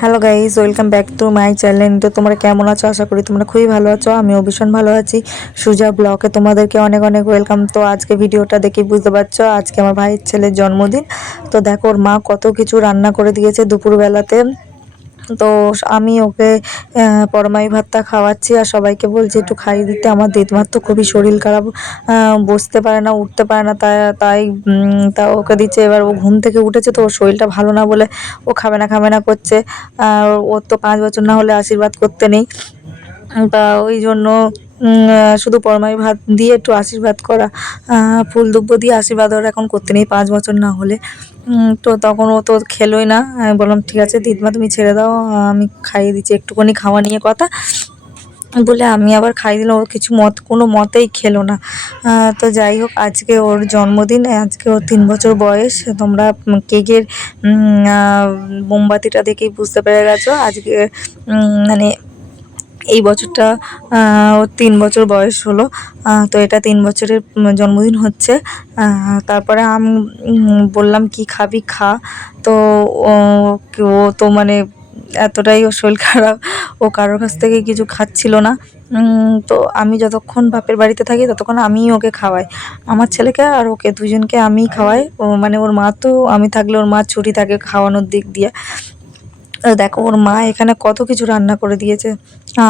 Hello guys, welcome back to my channel. তো তোমরা কেমন আছো? আশা করি তোমরা খুবই ভালো আছো। আমিও ভীষণ ভালো আছি। সুজা ব্লগে তোমাদেরকে অনেক অনেক ওয়েলকাম। তো আজকে ভিডিওটা দেখে বুঝতে পারছো, আজকে আমার ভাইয়ের ছেলের জন্মদিন। তো দেখো ওর মা কত কিছু রান্না করে দিয়েছে দুপুরবেলাতে। তো আমি ওকে পরমাই ভাতটা খাওয়াচ্ছি আর সবাইকে বলছি একটু খাইয়ে দিতে। আমার দিদিমার তো খুবই শরীর খারাপ, বসতে পারে না, উঠতে পারে না, তাই তা ওকে দিচ্ছে। এবার ও ঘুম থেকে উঠেছে, তো ওর শরীরটা ভালো না বলে ও খাবে না করছে। আর ওর তো 5 বছর না হলে আশীর্বাদ করতে নেই। তা ওই জন্য শুধু পরমাই ভাত দিয়ে একটু আশীর্বাদ করা, ফুল দুব্বো দিয়ে আশীর্বাদ ওর এখন করতে নেই 5 বছর না হলে। তো তখন ও তো খেলোই না। আমি বললাম ঠিক আছে দিদিমা তুমি ছেড়ে দাও, আমি খাইয়ে দিচ্ছি। একটুখানি খাওয়া নিয়ে কথা বলে আমি আবার খাইয়ে দিলাম। ও কিছু কোনো মতেই খেলো না। তো যাই হোক, আজকে ওর জন্মদিন, আজকে ওর 3 বছর বয়স। তোমরা কেকের মোমবাতিটা দেখেই বুঝতে পেরে গেছো আজকে মানে এই বছরটা ওর 3 বছর বয়স হলো। তো এটা 3 বছরের জন্মদিন হচ্ছে। তারপরে আমি বললাম কি খাবি খা। তো ও ও তো মানে এতটাই ওর শরীর খারাপ, ও কারোর কাছ থেকে কিছু খাচ্ছিল না। তো আমি যতক্ষণ বাপের বাড়িতে থাকি ততক্ষণ আমিই ওকে খাওয়াই, আমার ছেলেকে আর ওকে দুজনকে আমিই খাওয়াই। ও মানে ওর মা তো, আমি থাকলে ওর মা ছুটি থাকে খাওয়ানোর দিক দিয়ে। দেখো ওর মা এখানে কত কিছু রান্না করে দিয়েছে,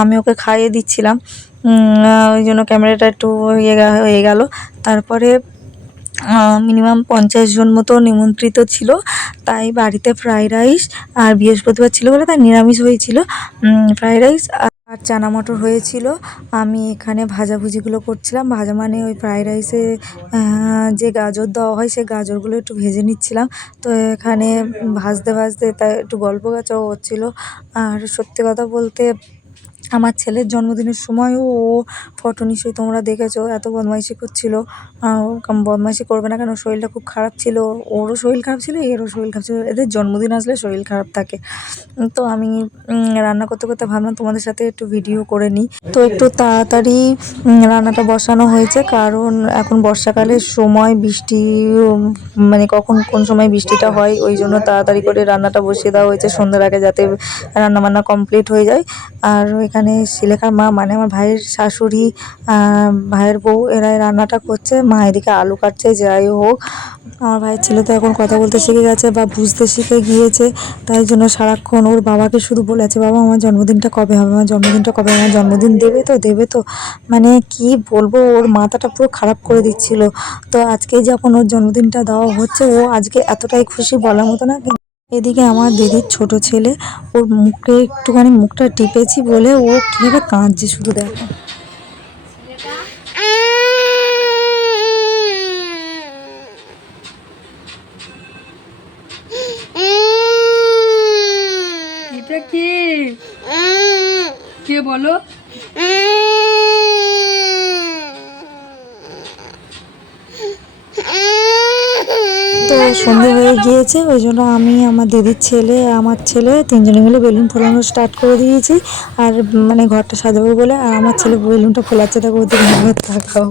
আমি ওকে খাইয়ে দিচ্ছিলাম। ওই জন্য ক্যামেরাটা একটু হয়ে গেল। তারপরে মিনিমাম 50 জন মতো নিমন্ত্রিত ছিল, তাই বাড়িতে ফ্রাইড রাইস, আর বৃহস্পতিবার ছিল বলে তাই নিরামিষ হয়েছিল। ফ্রাইড রাইস আর চানা মটর হয়েছিল। আমি এখানে ভাজাভুজিগুলো করছিলাম। ভাজা মানে ওই ফ্রাইড রাইসে যে গাজর দেওয়া হয় সেই গাজরগুলো একটু ভেজে নিচ্ছিলাম। তো এখানে ভাজতে ভাজতে তাই একটু গল্প গাছাও হচ্ছিলো। আর সত্যি কথা বলতে আমার ছেলের জন্মদিনের সময়ও ও ফটো নিশ্চয়ই তোমরা দেখেছো, এত বদমাইশি করছিল। বদমাইশি করবে না কেন, শরীরটা খুব খারাপ ছিল, ওরও শরীর খারাপ ছিল, এরও শরীর খারাপ ছিল। এদের জন্মদিন আসলে শরীর খারাপ থাকে। তো আমি রান্না করতে করতে ভাবলাম তোমাদের সাথে একটু ভিডিও করে নিই। তো একটু তাড়াতাড়ি রান্নাটা বসানো হয়েছে, কারণ এখন বর্ষাকালের সময় বৃষ্টি, মানে কখন কোন সময় বৃষ্টিটা হয়, ওই জন্য তাড়াতাড়ি করে রান্নাটা বসিয়ে দেওয়া হয়েছে সন্ধ্যার আগে, যাতে রান্নাবান্না কমপ্লিট হয়ে যায়। আর এখানে শিলেখার মা মানে আমার ভাইয়ের শাশুড়ি, ভাইয়ের বউ, এরাই রান্নাটা করছে। মা এদিকে আলু কাটছে। যাই হোক, আমার ভাইয়ের ছেলে তো এখন কথা বলতে শিখে গেছে বা বুঝতে শিখে গিয়েছে, তাই জন্য সারাক্ষণ ওর বাবাকে শুধু বলেছে, বাবা আমার জন্মদিনটা কবে হবে, আমার জন্মদিনটা কবে, আমার জন্মদিন দেবে তো দেবে তো। মানে কি বলবো, ওর মাথাটা পুরো খারাপ করে দিচ্ছিল। তো আজকে যখন ওর জন্মদিনটা দেওয়া হচ্ছে, ও আজকে এতটাই খুশি বলার মতো না। এদিকে আমার দিদির ছোট ছেলে, ওর মুখে একটুখানি মুখটা টিপেছি বলে ও কীভাবে কাঁদছে শুধু দেখো। এটা কি কে বলো? তো সন্ধে হয়ে গিয়েছে, ওই জন্য আমি, আমার দিদির ছেলে, আমার ছেলে তিনজনে মিলে বেলুন ফোলানো স্টার্ট করে দিয়েছি। আর মানে ঘরটা সাজাবো বলে, আর আমার ছেলে বেলুনটা ফোলাচ্ছে, দেখো ওদিকে একবার তাকাও।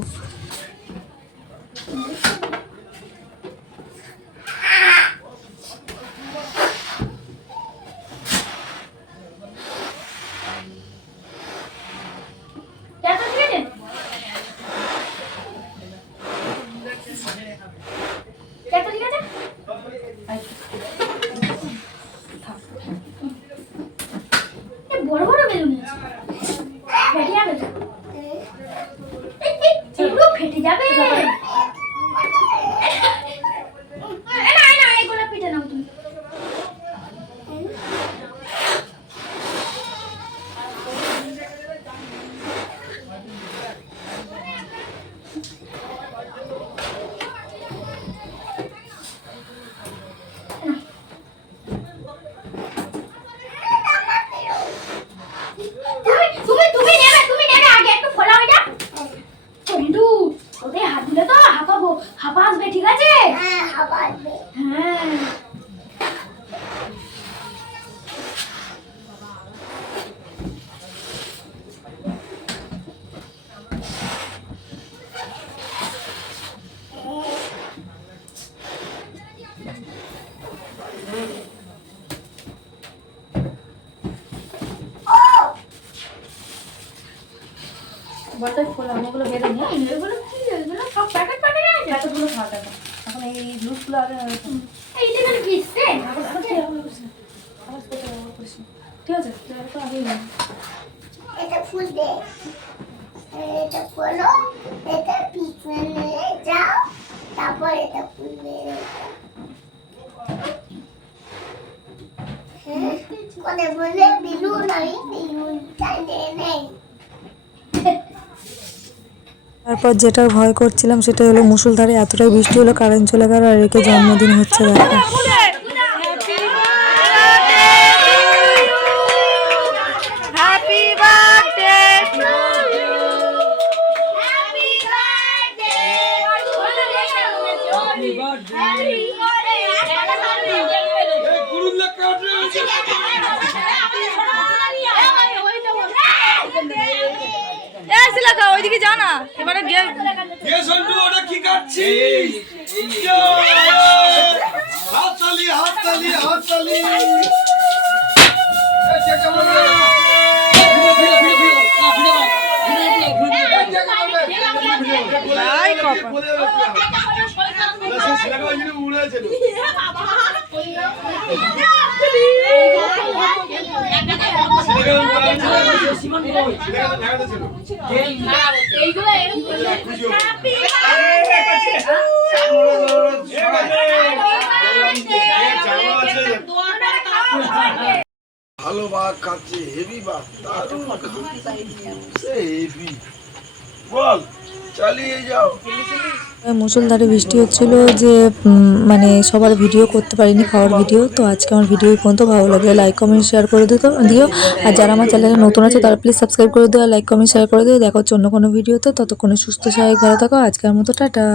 বড় বড় বেলুন ফেটে যাবে তো, এগুলো ফেটে যাবে। না না, এগুলো পিঠে নাও তুমি। তুমি নেবে আগে একটু ফোলা হয়ে যা। কিন্তু ওতে হাত দিলে তো হাঁপাবো, হাঁপা আসবে, ঠিক আছে? হ্যাঁ হাঁপা আসবে। হ্যাঁ বলটাই খোলা অনেকগুলো বেঁধে নিয়ে এগুলো কি এগুলো সব প্যাকেট প্যাকেট আছে প্যাকেটগুলো খাওয়া টাকা এখন এই জুসগুলো আগে এইটা মানে পিসছে ঠিক আছে তো আগেই এটা ফুল দে এটা খোলো এটা পিছনে যাও তারপর এটা ফুল দে কোনে বলে বিলু নাই বিলু চাইলে নেই তারপর যেটা ভয় করছিলাম সেটা হলো মুষলধারে এতটাই বৃষ্টি হলো কারেন্ট চলে গেল আর একে জন্মদিন হচ্ছে দেখো হ্যাপি বার্থডে ওইদিকে যা না এবারে ওটা কি কাটছিস হাততালি হাততালি হাততালি ভালো বাঘ খাচ্ছে হেভি বাঘ দারুণ হেভি বল চালিয়ে যাও মুষলধারে বৃষ্টি হচ্ছিল যে মানে সবার ভিডিও করতে পারিনি খাওয়ার ভিডিও তো আজকে আমার ভিডিও পর্যন্ত ভালো লাগে লাইক কমেন্ট শেয়ার করে দিও আর যারা আমার চ্যানেলে নতুন আছে তারা প্লিজ সাবস্ক্রাইব করে দিও আর লাইক কমেন্ট শেয়ার করে দিও দেখা হচ্ছে অন্য কোনো ভিডিওতে ততক্ষণে সুস্থ সবাই ভালো থাকো আজকের মতো টাটা।